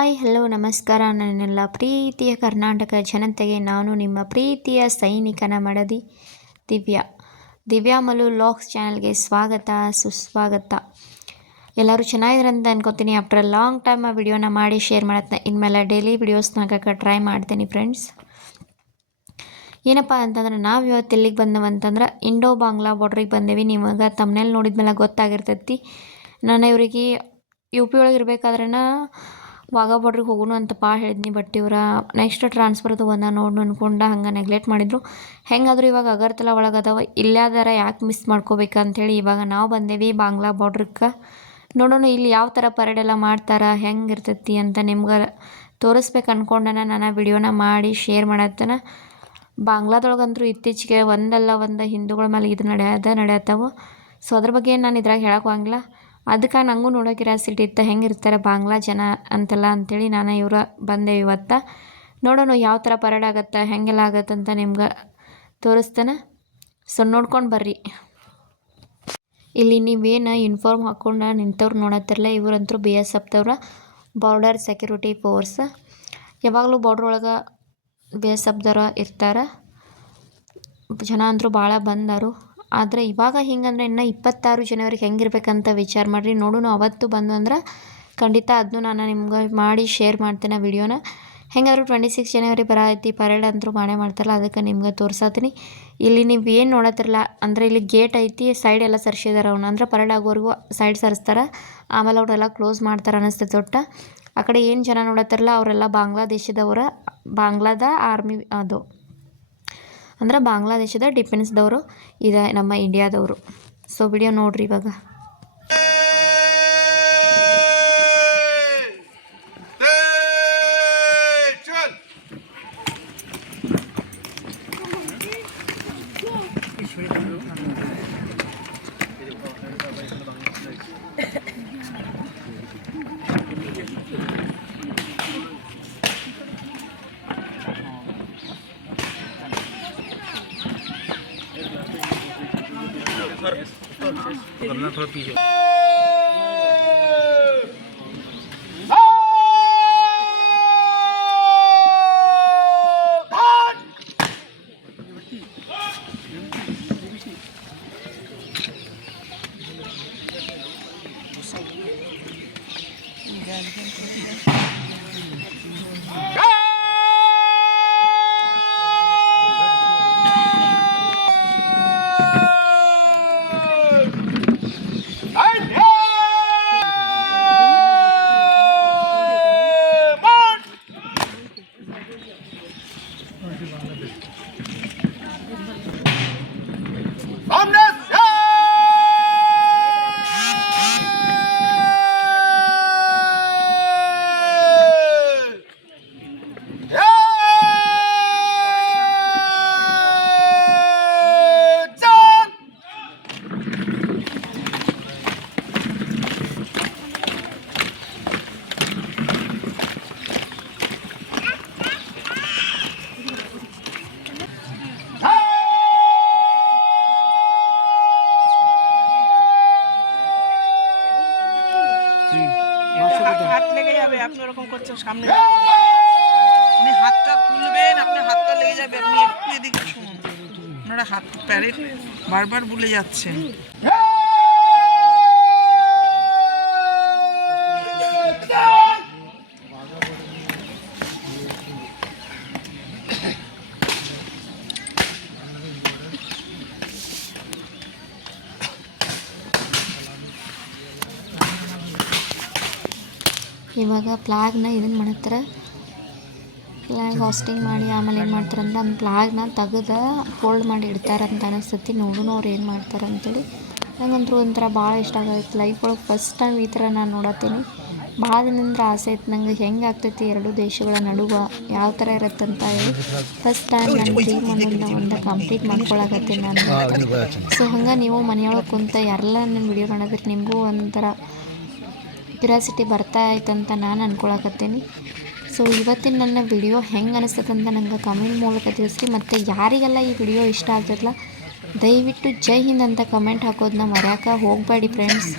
Hi, hello, ನಮಸ್ಕಾರ. ನನ್ನೆಲ್ಲ ಪ್ರೀತಿಯ ಕರ್ನಾಟಕ ಜನತೆಗೆ ನಾನು ನಿಮ್ಮ ಪ್ರೀತಿಯ ಸೈನಿಕನ ಮಡದಿ ದಿವ್ಯಾ. ದಿವ್ಯಾ ಮಲು ಲಾಕ್ಸ್ ಚಾನಲ್ಗೆ ಸ್ವಾಗತ, ಸುಸ್ವಾಗತ. ಎಲ್ಲರೂ ಚೆನ್ನಾಗಿದ್ರಂತ ಅನ್ಕೋತೀನಿ. ಆಫ್ಟರ್ ಲಾಂಗ್ ಟೈಮ್ ಆ ವಿಡಿಯೋನ ಮಾಡಿ ಶೇರ್ ಮಾಡತ್ತೆ ಇನ್ಮೇಲೆ ಡೈಲಿ ವಿಡಿಯೋಸ್ನ ಹಾಕಕ್ಕೆ ಟ್ರೈ ಮಾಡ್ತೀನಿ ಫ್ರೆಂಡ್ಸ್ ಏನಪ್ಪ ಅಂತಂದ್ರೆ, ನಾವು ಇವತ್ತು ಎಲ್ಲಿಗೆ ಬಂದವಂತಂದ್ರೆ ಇಂಡೋ ಬಾಂಗ್ಲಾ ಬಾರ್ಡ್ರಿಗೆ ಬಂದೇವಿ. ನಿಮಗೆ ತಮ್ಮನೇಲಿ ನೋಡಿದ್ಮೇಲೆ ಗೊತ್ತಾಗಿರ್ತೈತಿ. ನಾನು ಇವರಿಗೆ ಯು ಪಿ ಒಳಗೆ ಇರ್ಬೇಕಾದ್ರೆ ವಾಘಾ ಬಾರ್ಡ್ರಿಗೆ ಹೋಗೋಣ ಅಂತ ಪಾ ಹೇಳಿದ್ನಿ ಬಟ್ ಇವರ ನೆಕ್ಸ್ಟ್ ಟ್ರಾನ್ಸ್ಫರ್ದು ಒಂದ ನೋಡಿ ಅನ್ಕೊಂಡ ಹಂಗೆ ನೆಗ್ಲೆಕ್ಟ್ ಮಾಡಿದ್ರು. ಹೆಂಗಾದರೂ ಇವಾಗ ಅಗರ್ತಲಾ ಒಳಗೆ ಅದಾವ ಇಲ್ಲಾದಾರ ಯಾಕೆ ಮಿಸ್ ಮಾಡ್ಕೋಬೇಕಂತೇಳಿ ಇವಾಗ ನಾವು ಬಂದೇವಿ ಬಾಂಗ್ಲಾ ಬಾರ್ಡ್ರಿಗೆ ನೋಡೋಣ ಇಲ್ಲಿ ಯಾವ ಥರ ಪರೇಡ್ ಎಲ್ಲ ಮಾಡ್ತಾರೆ, ಹೆಂಗೆ ಇರ್ತೈತಿ ಅಂತ ನಿಮ್ಗೆ ತೋರಿಸ್ಬೇಕು ಅನ್ಕೊಂಡನ ನಾನು ವಿಡಿಯೋನ ಮಾಡಿ ಶೇರ್ ಮಾಡತ್ತನ. ಬಾಂಗ್ಲಾದೊಳಗಂತೂ ಇತ್ತೀಚೆಗೆ ಒಂದಲ್ಲ ಒಂದು ಹಿಂದೂಗಳ ಮೇಲೆ ಇದು ನಡೆಯದ ನಡೆಯತ್ತವು. ಸೊ ಅದ್ರ ಬಗ್ಗೆ ನಾನು ಇದ್ರಾಗ ಹೇಳಕ್ಕೆ ಹೋಗಂಗಿಲ್ಲ. ಅದಕ್ಕೆ ನನಗೂ ನೋಡೋ ಕ್ಯೂರಿಯಾಸಿಟಿ ಇತ್ತು ಹೆಂಗಿರ್ತಾರೆ ಬಾಂಗ್ಲಾ ಜನ ಅಂತೆಲ್ಲ ಅಂಥೇಳಿ ನಾನು ಇವರ ಬಂದೆ ಇವತ್ತು. ನೋಡೋಣ ಯಾವ ಥರ ಪರೇಡ್ ಆಗತ್ತೆ, ಹೆಂಗೆಲ್ಲ ಆಗತ್ತೆ ಅಂತ ನಿಮ್ಗೆ ತೋರಿಸ್ತೇನೆ. ಸೊ ನೋಡ್ಕೊಂಡು ಬರ್ರಿ. ಇಲ್ಲಿ ನೀವೇನು ಯೂನಿಫಾರ್ಮ್ ಹಾಕ್ಕೊಂಡು ನಿಂತವ್ರು ನೋಡತ್ತಿರಲ್ಲ ಇವರಂತೂ ಬಿ ಎಸ್ ಎಫ್ದವ್ರ ಬಾರ್ಡರ್ ಸೆಕ್ಯೂರಿಟಿ ಫೋರ್ಸ್ ಯಾವಾಗಲೂ ಬಾರ್ಡ್ರ್ ಒಳಗೆ ಬಿ ಎಸ್ ಎಫ್ದವ್ರ ಇರ್ತಾರೆ. ಜನ ಅಂತೂ ಭಾಳ ಬಂದರು ಆದರೆ ಇವಾಗ ಹಿಂಗಂದ್ರೆ ಇನ್ನು ಇಪ್ಪತ್ತಾರು ಜನವರಿಗೆ ಹೆಂಗಿರ್ಬೇಕಂತ ವಿಚಾರ ಮಾಡಿರಿ. ನೋಡೋಣ ಅವತ್ತು ಬಂದು ಅಂದ್ರೆ ಖಂಡಿತ ಅದನ್ನು ನಾನು ನಿಮ್ಗೆ ಮಾಡಿ ಶೇರ್ ಮಾಡ್ತೇನೆ ವಿಡಿಯೋನ. ಹೆಂಗಾದ್ರೂ ಟ್ವೆಂಟಿ ಸಿಕ್ಸ್ ಜನವರಿ ಬರ ಐತಿ ಪರೇಡ್ ಅಂತೂ ಮಾಡೇ ಮಾಡ್ತಾರಲ್ಲ, ಅದಕ್ಕೆ ನಿಮ್ಗೆ ತೋರ್ಸತ್ತೀನಿ ಇಲ್ಲಿ ನೀವು ಏನು ನೋಡತ್ತಿರಲ್ಲ, ಅಂದರೆ ಇಲ್ಲಿ ಗೇಟ್ ಐತಿ ಸೈಡ್ ಎಲ್ಲ ಸರ್ಸಿದಾರೆ ಅವನು. ಅಂದ್ರೆ ಪರೇಡ್ ಆಗೋವರೆಗೂ ಸೈಡ್ ಸರಿಸ್ತಾರೆ, ಆಮೇಲೆ ಅವರೆಲ್ಲ ಕ್ಲೋಸ್ ಮಾಡ್ತಾರೆ ಅನ್ನಿಸ್ತೈತೆ ತೊಟ್ಟ ಆ ಕಡೆ ಏನು ಜನ ನೋಡತ್ತಿರಲ್ಲ, ಅವರೆಲ್ಲ ಬಾಂಗ್ಲಾದೇಶದವರ, ಬಾಂಗ್ಲಾದ ಆರ್ಮಿ ಅದು. ಅಂದ್ರೆ ಬಾಂಗ್ಲಾದೇಶದ ಡಿಫೆನ್ಸ್ದವರು ಇದೆ ನಮ್ಮ ಇಂಡಿಯಾದವರು. ಸೊ ವಿಡಿಯೋ ನೋಡ್ರಿ ಇವಾಗ. करना थोड़ा पीछे Go! সামনে আপনি হাতটা তুলবেন আপনার হাতটা লেগে যাবে। আপনি একটু এদিকে শুনুন। আপনারা হাত প্যারেট বারবার ভুলে যাচ্ছেন। ಒಳಗೆ ಪ್ಲಾಗ್ನ ಇದನ್ನು ಮಾಡ್ತಾರೆ ಪ್ಲಾಗ್ ಹಾಸ್ಟಿಂಗ್ ಮಾಡಿ ಆಮೇಲೆ ಏನು ಮಾಡ್ತಾರೆ ಅಂದ್ರೆ ನಮ್ಮ ಪ್ಲಾಗ್ನ ತೆಗೆದು ಫೋಲ್ಡ್ ಮಾಡಿ ಇಡ್ತಾರೆ ಅಂತ ಅನಿಸ್ತತಿ. ನೋಡೋಣ ಅವ್ರು ಏನು ಮಾಡ್ತಾರೆ ಅಂತೇಳಿ. ನನಗಂತೂ ಒಂಥರ ಭಾಳ ಇಷ್ಟ ಆಗೈತೆ ಲೈಫ್ ಒಳಗೆ ಫಸ್ಟ್ ಟೈಮ್ ಈ ಥರ ನಾನು ನೋಡತ್ತೀನಿ. ಭಾಳ ದಿನದಿಂದ ಆಸೆ ಐತೆ. ನಂಗೆ ಹೆಂಗೆ ಆಗ್ತೈತಿ ಎರಡು ದೇಶಗಳ ನಡುವೆ? ಯಾವ ಥರ ಇರುತ್ತಂತ ಹೇಳಿ ಫಸ್ಟ್ ಟೈಮ್ ನನ್ನ ಟೀಮ್ ಅನ್ನೋದನ್ನ ಒಂದು ಕಂಪ್ಲೀಟ್ ಮಾಡ್ಕೊಳಕತ್ತೀನಿ ನಾನು. ಸೊ ಹಂಗೆ ನೀವು ಮನೆಯೊಳಗೆ ಕುಂತ ಎಲ್ಲ ನನ್ನ ವಿಡಿಯೋ ನೋಡೋದಕ್ಕೆ ನಿಮಗೂ ಒಂಥರ ಕ್ಯೂರಿಯಾಸಿಟಿ ಬರ್ತಾ ಐತಂತ ನಾನು ಅಂದ್ಕೊಳಕತ್ತೀನಿ ಸೊ ಇವತ್ತಿನ ನನ್ನ ವಿಡಿಯೋ ಹೆಂಗೆ ಅನಿಸ್ತದಂತ ನಂಗೆ ಕಮೆಂಟ್ ಮೂಲಕ ತಿಳಿಸ್ರಿ. ಮತ್ತು ಯಾರಿಗೆಲ್ಲ ಈ ವಿಡಿಯೋ ಇಷ್ಟ ಆಗ್ತದಲ್ಲ ದಯವಿಟ್ಟು ಜೈ ಹಿಂದ್ ಅಂತ ಕಮೆಂಟ್ ಹಾಕೋದನ್ನ ಮರ್ಯಾಕ ಹೋಗಬೇಡಿ ಫ್ರೆಂಡ್ಸ್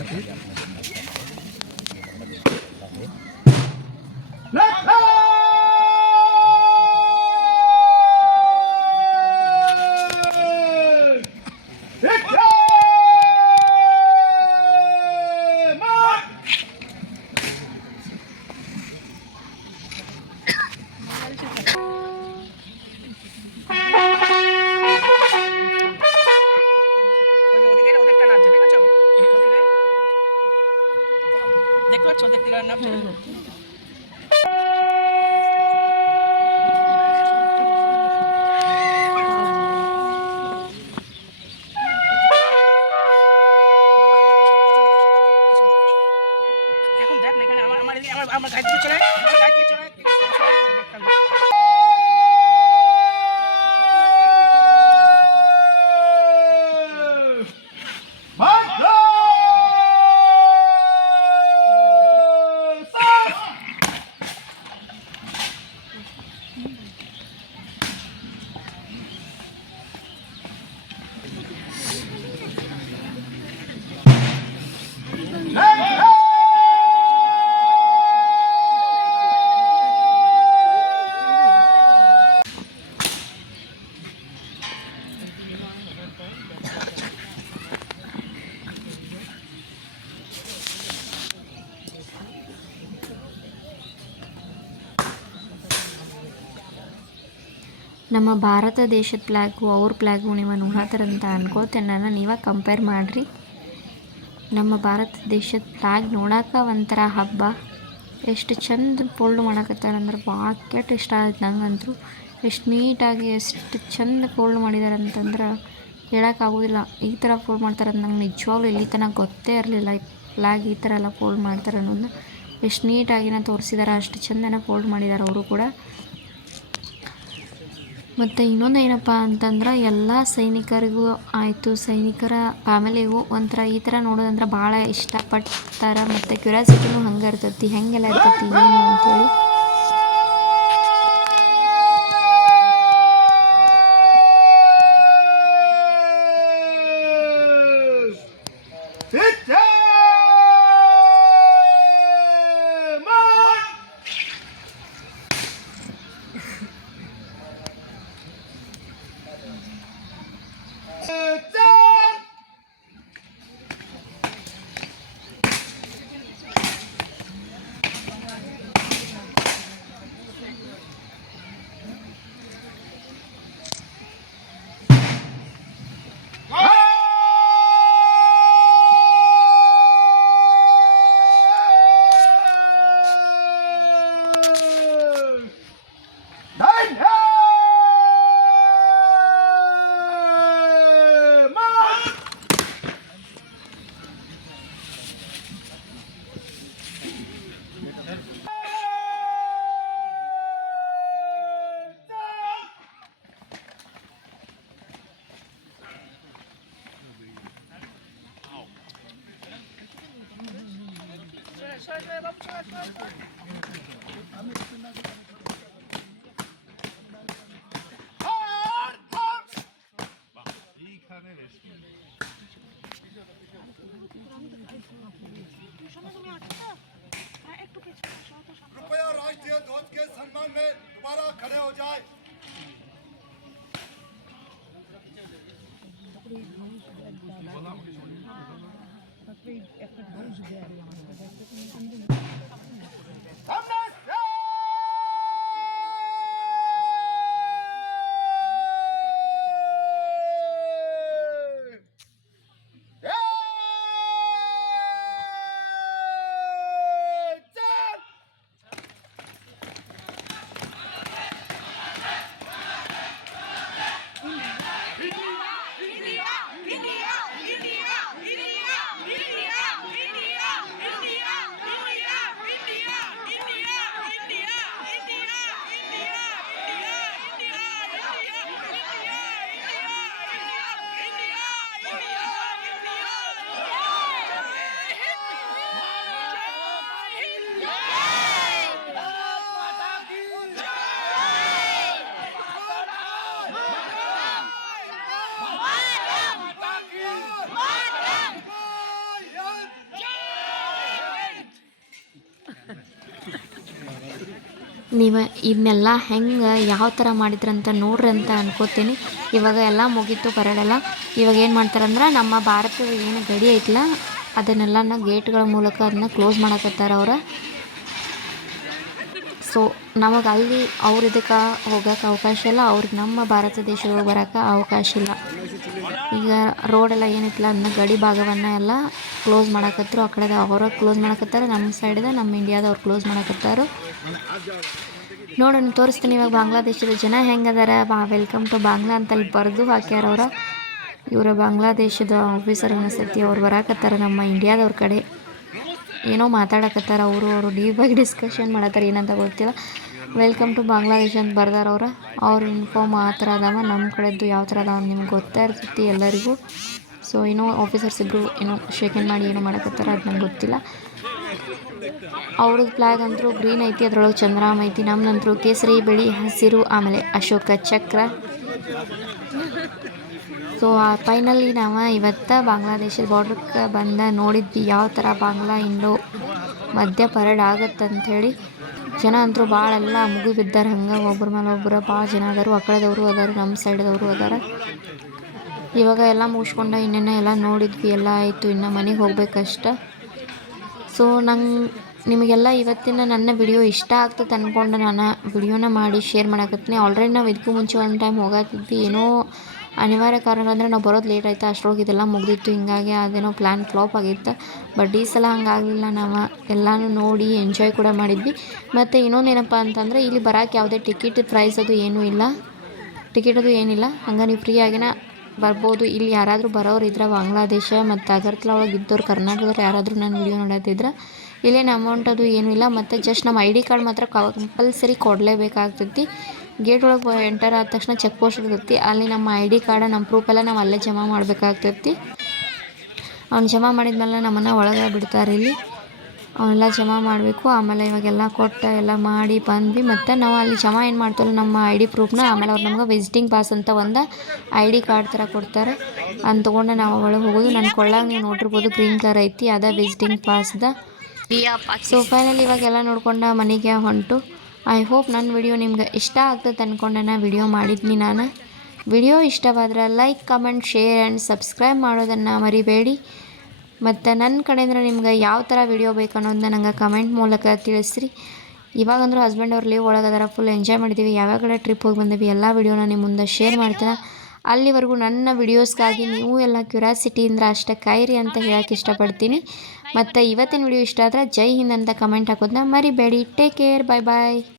ನಮ್ಮ ಭಾರತ ದೇಶದ ಫ್ಲ್ಯಾಗು ಅವ್ರ ಪ್ಲ್ಯಾಗು ನೀವು ನೋಡತ್ತಾರಂತ ಅನ್ಕೋತೇನೆ ನಾನು. ನೀವೇ ಕಂಪೇರ್ ಮಾಡಿರಿ. ನಮ್ಮ ಭಾರತ ದೇಶದ ಫ್ಲ್ಯಾಗ್ ನೋಡಕ್ಕೆ ಒಂಥರ ಹಬ್ಬ. ಎಷ್ಟು ಚಂದ ಫೋಲ್ಡ್ ಮಾಡಕತ್ತಾರಂದ್ರೆ ಕೆಟ್ಟ ಇಷ್ಟ ಆಯ್ತು ನಂಗಂತೂ. ಎಷ್ಟು ನೀಟಾಗಿ ಎಷ್ಟು ಚಂದ ಫೋಲ್ಡ್ ಮಾಡಿದ್ದಾರೆ ಅಂತಂದ್ರೆ ಹೇಳೋಕ್ಕಾಗೋದಿಲ್ಲ ಈ ಥರ ಫೋಲ್ಡ್ ಮಾಡ್ತಾರೆ ನಂಗೆ ನಿಜವಾಗ್ಲೂ ಎಲ್ಲಿ ತನಕ ಗೊತ್ತೇ ಇರಲಿಲ್ಲ ಫ್ಲ್ಯಾಗ್ ಈ ಥರ ಎಲ್ಲ ಫೋಲ್ಡ್ ಮಾಡ್ತಾರೆ ಅನ್ನೋದನ್ನ ಎಷ್ಟು ನೀಟಾಗಿನ ತೋರಿಸಿದಾರೆ, ಅಷ್ಟು ಚಂದನ ಫೋಲ್ಡ್ ಮಾಡಿದ್ದಾರೆ ಅವರು ಕೂಡ. ಮತ್ತು ಇನ್ನೊಂದು ಏನಪ್ಪ ಅಂತಂದ್ರೆ ಎಲ್ಲ ಸೈನಿಕರಿಗೂ ಆಯಿತು. ಸೈನಿಕರ ಫ್ಯಾಮಿಲಿಗೂ ಒಂಥರ ಈ ಥರ ನೋಡೋದಂದ್ರೆ ಭಾಳ ಇಷ್ಟಪಡ್ತಾರೆ. ಮತ್ತು ಕ್ಯೂರಿಯಾಸಿಟಿನೂ ಹಂಗೆ ಇರ್ತೈತಿ. ಹೆಂಗೆಲ್ಲ ಇರ್ತೈತಿ, ಏನು ಅಂಥೇಳಿ कृपया राष्ट्रीय ध्वज के सम्मान में दोबारा खड़े हो जाए। सामने ನೀವು ಇದನ್ನೆಲ್ಲ ಹೆಂಗೆ ಯಾವ ಥರ ಮಾಡಿದ್ರಂತ ನೋಡ್ರಿ ಅಂತ ಅನ್ಕೋತೀನಿ. ಇವಾಗ ಎಲ್ಲ ಮುಗೀತು ಬರಡೆಲ್ಲ ಇವಾಗ ಏನು ಮಾಡ್ತಾರಂದ್ರೆ ನಮ್ಮ ಭಾರತದ ಏನು ಗಡಿ ಐತಲ್ಲ ಅದನ್ನೆಲ್ಲನ ಗೇಟ್ಗಳ ಮೂಲಕ ಅದನ್ನ ಕ್ಲೋಸ್ ಮಾಡಕತ್ತಾರ ಅವ್ರು. ಸೊ ನಮಗೆ ಅಲ್ಲಿ ಅವ್ರ ಇದಕ್ಕೆ ಹೋಗೋಕೆ ಅವಕಾಶ ಇಲ್ಲ ಅವ್ರಿಗೆ ನಮ್ಮ ಭಾರತ ದೇಶದೊಳಗೆ ಬರೋಕೆ ಅವಕಾಶ ಇಲ್ಲ. ಈಗ ರೋಡೆಲ್ಲ ಏನಿತ್ತಲ್ಲ ಅದನ್ನ ಗಡಿ ಭಾಗವನ್ನು ಎಲ್ಲ ಕ್ಲೋಸ್ ಮಾಡಕತ್ತರು ಆ ಕಡೆದ ಅವರ ಕ್ಲೋಸ್ ಮಾಡಕತ್ತಾರೆ ನಮ್ಮ ಸೈಡ್ದ ನಮ್ಮ ಇಂಡಿಯಾದವ್ರು ಕ್ಲೋಸ್ ಮಾಡಕತ್ತಾರು. ನೋಡೋಣ, ತೋರಿಸ್ತೀನಿ. ಇವಾಗ ಬಾಂಗ್ಲಾದೇಶದ ಜನ ಹೆಂಗದಾರ? ಬಾ ವೆಲ್ಕಮ್ ಟು ಬಾಂಗ್ಲಾ ಅಂತ ಅಲ್ಲಿ ಬರೆದು ಹಾಕ್ಯಾರ ಅವ್ರ. ಇವರ ಬಾಂಗ್ಲಾದೇಶದ ಆಫೀಸರ್ ಅನಿಸ್ತೈತಿ ಅವ್ರು ಬರಾಕತ್ತಾರ ನಮ್ಮ ಇಂಡಿಯಾದವ್ರ ಕಡೆ. ಏನೋ ಮಾತಾಡಕತ್ತಾರ ಅವರು ಅವರು ಡೀಪಾಗಿ ಡಿಸ್ಕಷನ್ ಮಾಡತ್ತಾರ, ಏನಂತ ಗೊತ್ತಿಲ್ಲ. ವೆಲ್ಕಮ್ ಟು ಬಾಂಗ್ಲಾದೇಶ ಅಂತ ಬರ್ದಾರ ಅವ್ರ. ಅವ್ರ ಇನ್ಫಾರ್ಮ್ ಆ ಥರ ಅದಾವ ನಮ್ಮ ಕಡೆದು ಯಾವ ಥರ ಅದಾವ ನಿಮ್ಗೆ ಗೊತ್ತಾ ಇರ್ತೈತಿ ಎಲ್ಲರಿಗೂ. ಸೊ ಏನೋ ಆಫೀಸರ್ಸ್ ಇಬ್ಬರು ಏನೋ ಶೇಕನ್ ಮಾಡಿ ಏನೋ ಮಾಡಕತ್ತಾರ, ಅದು ನಂಗೆ ಗೊತ್ತಿಲ್ಲ. ಅವ್ರದ್ದು ಫ್ಲಾಗ್ ಅಂತೂ ಗ್ರೀನ್ ಐತಿ, ಅದ್ರೊಳಗೆ ಚಂದ್ರಾಮ ಐತಿ ನಮ್ದಂತರೂ ಕೇಸರಿ, ಬಿಳಿ, ಹಸಿರು, ಆಮೇಲೆ ಅಶೋಕ ಚಕ್ರ. ಸೊ ಆ ಫೈನಲಿ ನಾವು ಇವತ್ತು ಬಾಂಗ್ಲಾದೇಶದ ಬಾರ್ಡ್ರಕ್ಕೆ ಬಂದ ನೋಡಿದ್ವಿ ಯಾವ ಥರ ಬಾಂಗ್ಲಾ ಇಂಡೋ ಮಧ್ಯ ಪರೇಡ್ ಆಗತ್ತೆ ಅಂಥೇಳಿ ಜನ ಅಂತೂ ಭಾಳ ಎಲ್ಲ ಮುಗಿ ಬಿದ್ದಾರೆ, ಹಂಗೆ ಒಬ್ಬರ ಮೇಲೆ ಒಬ್ಬರು ಭಾಳ ಜನ ಅದಾರು ಆ ಅದಾರು ನಮ್ಮ ಸೈಡ್ದವರು ಅದಾರ. ಇವಾಗ ಎಲ್ಲ ಮುಗಿಸ್ಕೊಂಡ ಇನ್ನೇನೋ ಎಲ್ಲ ನೋಡಿದ್ವಿ, ಎಲ್ಲ ಆಯಿತು, ಇನ್ನು ಮನೆಗೆ ಹೋಗ್ಬೇಕಷ್ಟ. ಸೊ ನಂಗೆ ನಿಮಗೆಲ್ಲ ಇವತ್ತಿನ ನನ್ನ ವಿಡಿಯೋ ಇಷ್ಟ ಆಗ್ತದೆ ಅಂದ್ಕೊಂಡು ನಾನು ವಿಡಿಯೋನ ಮಾಡಿ ಶೇರ್ ಮಾಡಕತ್ತೀನಿ ಆಲ್ರೆಡಿ ನಾವು ಇದಕ್ಕೂ ಮುಂಚೆ ಒಂದು ಟೈಮ್ ಹೋಗತ್ತಿದ್ವಿ ಏನೋ ಅನಿವಾರ್ಯ ಕಾರಣಗಳಂದ್ರೆ ನಾವು ಬರೋದು ಲೇಟ್ ಆಯಿತು. ಅಷ್ಟರೊಳಗೆ ಇದೆಲ್ಲ ಮುಗ್ದಿತ್ತು. ಹಿಂಗಾಗಿ ಅದೇನೋ ಪ್ಲ್ಯಾನ್ ಫ್ಲಾಪ್ ಆಗಿತ್ತು. ಬಟ್ ಈ ಸಲ ಹಂಗಾಗಲಿಲ್ಲ ನಾವು. ಎಲ್ಲನೂ ನೋಡಿ ಎಂಜಾಯ್ ಕೂಡ ಮಾಡಿದ್ವಿ. ಮತ್ತು ಇನ್ನೊಂದು ಏನಪ್ಪ ಅಂತಂದರೆ, ಇಲ್ಲಿ ಬರೋಕೆ ಯಾವುದೇ ಟಿಕೆಟ್ ಪ್ರೈಸ್ ಅದು ಏನೂ ಇಲ್ಲ. ಟಿಕೆಟ್ ಅದು ಏನಿಲ್ಲ. ಹಂಗೆ ನೀವು ಫ್ರೀಯಾಗಿನ ಬರ್ಬೋದು. ಇಲ್ಲಿ ಯಾರಾದರೂ ಬರೋರು ಇದ್ರೆ ಬಾಂಗ್ಲಾದೇಶ ಮತ್ತು ಅಗರ್ತಲಾ ಒಳಗೆ ಇದ್ದವ್ರು ಕರ್ನಾಟಕದವ್ರು ಯಾರಾದರೂ ನಾನು ವಿಡಿಯೋ ನೋಡತ್ತಿದ್ರೆ ಇಲ್ಲೇನು ಅಮೌಂಟ್ ಅದು ಏನೂ ಇಲ್ಲ. ಮತ್ತು ಜಸ್ಟ್ ನಮ್ಮ ಐ ಡಿ ಕಾರ್ಡ್ ಮಾತ್ರ ಕಂಪಲ್ಸರಿ ಕೊಡಲೇಬೇಕಾಗ್ತೈತಿ. ಗೇಟ್ ಒಳಗೆ ಎಂಟರ್ ಆದ ತಕ್ಷಣ ಚೆಕ್ ಪೋಸ್ಟ್ ಇರ್ತೈತಿ. ಅಲ್ಲಿ ನಮ್ಮ ಐ ಡಿ ಕಾರ್ಡ ನಮ್ಮ ಪ್ರೂಫ್ ಎಲ್ಲ ನಾವು ಅಲ್ಲೇ ಜಮಾ ಮಾಡಬೇಕಾಗ್ತೈತಿ. ಅವ್ನು ಜಮಾ ಮಾಡಿದ್ಮೇಲೆ ನಮ್ಮನ್ನು ಒಳಗೆ ಬಿಡ್ತಾರೆ ಇಲ್ಲಿ. ಅವನ್ನೆಲ್ಲ ಜಮಾ ಮಾಡಬೇಕು. ಆಮೇಲೆ ಇವಾಗೆಲ್ಲ ಕೊಟ್ಟು ಎಲ್ಲ ಮಾಡಿ ಬಂದ್ವಿ. ಮತ್ತು ನಾವು ಅಲ್ಲಿ ಜಮಾ ಏನು ಮಾಡ್ತೀವಲ್ಲ, ನಮ್ಮ ಐ ಡಿ ಪ್ರೂಫ್ನ ಆಮೇಲೆ ಅವ್ರು ನಮ್ಗೆ ವಿಸಿಟಿಂಗ್ ಪಾಸ್ ಅಂತ ಒಂದು ಐ ಡಿ ಕಾರ್ಡ್ ಥರ ಕೊಡ್ತಾರೆ. ಅನ್ ತೊಗೊಂಡು ನಾವು ಒಳಗೆ ಹೋಗೋದು. ನನ್ನ ಕೊಳ್ಳಾಗ ನೀವು ನೋಡಿರ್ಬೋದು ಗ್ರೀನ್ ಕಲರ್ ಐತಿ, ಅದ ವಿಸಿಟಿಂಗ್ ಪಾಸ್ದ ಸೊ ಫೈನಲಿ ಇವಾಗೆಲ್ಲ ನೋಡ್ಕೊಂಡು ಮನೆಗೆ ಹೊಂಟು. ಐ ಹೋಪ್ ನನ್ನ ವಿಡಿಯೋ ನಿಮ್ಗೆ ಇಷ್ಟ ಆಗ್ತದೆ ಅಂದ್ಕೊಂಡು ನಾನು ವಿಡಿಯೋ ಮಾಡಿದ್ನಿ ನಾನು. Video ಇಷ್ಟವಾದ್ರೆ like comment share and subscribe ಮಾಡೋದನ್ನು ಮರಿಬೇಡಿ. ಮತ್ತು ನನ್ನ ಕಡೆಯಿಂದ ನಿಮ್ಗೆ ಯಾವ ಥರ ವಿಡಿಯೋ ಬೇಕು ಅನ್ನೋದನ್ನ ನಂಗೆ ಕಮೆಂಟ್ ಮೂಲಕ ತಿಳಿಸ್ರಿ. ಇವಾಗಂದ್ರೂ ಹಸ್ಬೆಂಡ್ ಅವ್ರು ಲೀವ್ ಒಳಗದಾರ ಫುಲ್ ಎಂಜಾಯ್ ಮಾಡಿದ್ದೀವಿ ಯಾವ ಕಡೆ ಟ್ರಿಪ್ ಹೋಗಿ ಬಂದೀವಿ, ಎಲ್ಲ ವಿಡಿಯೋನ ನಿಮ್ಮ ಮುಂದೆ ಶೇರ್ ಮಾಡ್ತೀನಿ. ಅಲ್ಲಿವರೆಗೂ ನನ್ನ ವಿಡಿಯೋಸ್ಗಾಗಿ ನೀವು ಎಲ್ಲ ಕ್ಯೂರಾಸಿಟಿಯಿಂದ ಅಷ್ಟೇ ಕಾಯಿರಿ ಅಂತ ಹೇಳಕ್ಕೆ ಇಷ್ಟಪಡ್ತೀನಿ. ಮತ್ತು ಇವತ್ತಿನ ವಿಡಿಯೋ ಇಷ್ಟ ಆದರೆ ಜೈ ಹಿಂದ್ ಅಂತ ಕಮೆಂಟ್ ಹಾಕೋದನ್ನ ಮರಿಬೇಡಿ. ಟೇಕ್ ಕೇರ್ ಬಾಯ್ ಬಾಯ್